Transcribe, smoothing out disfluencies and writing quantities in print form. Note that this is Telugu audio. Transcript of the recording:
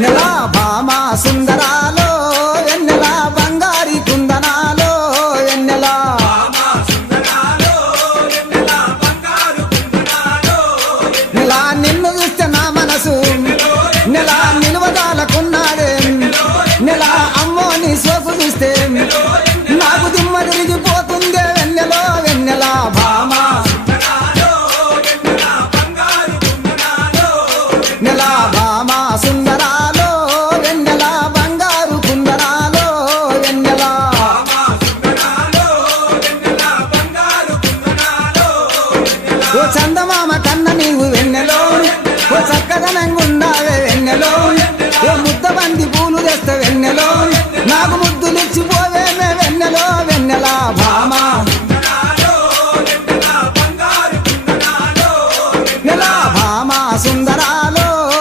నెల భామ సుందరాలో వెన్నెల బంగారి కుందనాలో వెన్నెల నెల నిన్ను చూస్తే నా మనసు నెల నిలువదాలకున్నాడే నెల అమ్మో నీ సోకు చూస్తే నాకు దిమ్మ తిరిగిపోతుందే వెన్నెలో వెన్నెల భామ నెల